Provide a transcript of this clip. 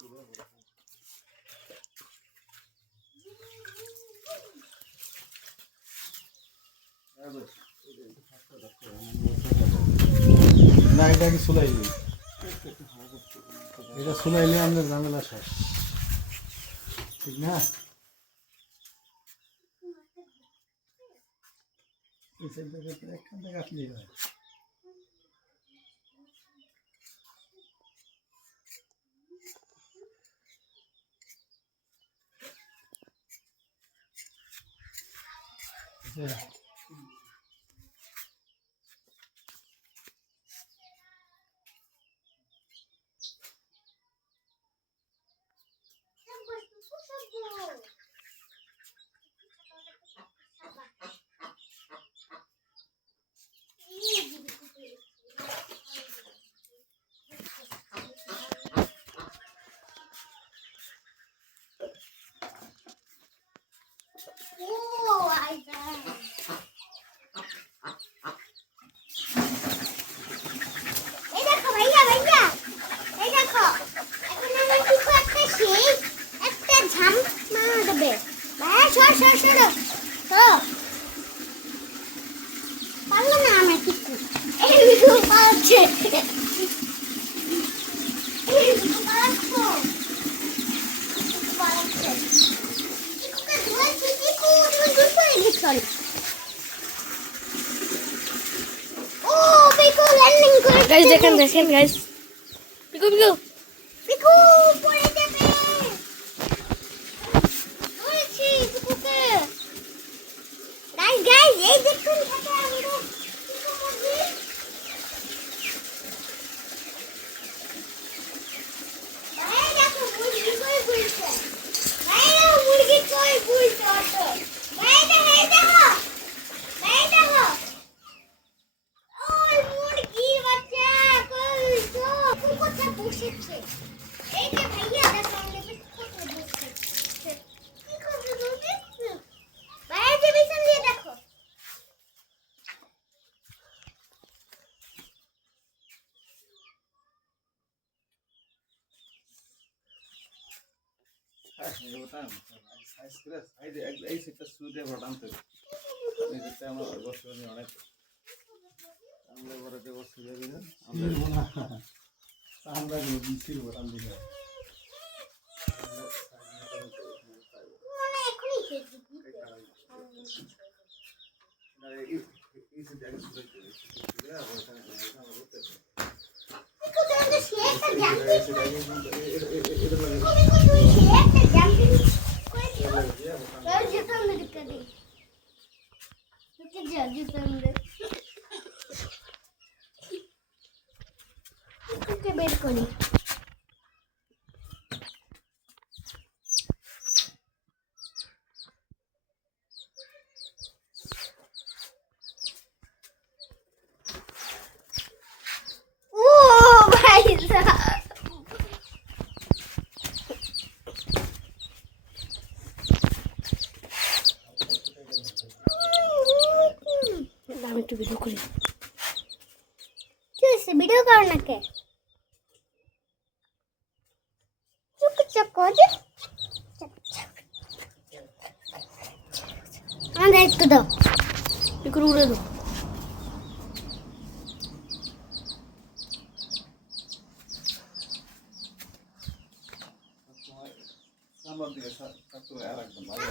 না এটা কি শুলাইলি, এটা শুলাইলে আমাদের ঝামেলা শেষ, ঠিক না? একখান থেকে আসলেই হয়। Guys, দেখেন guys. Piku. পিকু পড়ে যাবে। ধরেছি পিকুকে। গাইস এই দেখুন থাকে আমরা পিকু মুরগি। এই দেখো মুরগি কই বুলছে। এই মুরগি কই বুলছে অত। এই দেখো। ওই মুরগি বাচ্চা কই তো কোথায় বসেছে। এই যে ভাইয়া দেখো আমাদের কোথায় বসেছে। কি করবে বলবি? ভাইয়া যে বিছান দিয়ে দেখো। আমরা দিচ্ছি বোতাম দিকে মানে এখনই খেয়ে দিবি। পিকু তো শেয়ারটা জাম্পিং করে দিও। তোর জুতো মেরে দে। তোকে জুতো মেরে। পিকুকে বের করি। ও ভাই সাহেব আমি একটু ভিডিও করি। কি হয়েছে ভিডিও কর না কে? চুপ করে আমাদের একটু দাও। পিকুর উড়ে দাও। নাম্বার দিয়ে আর একদম ভালো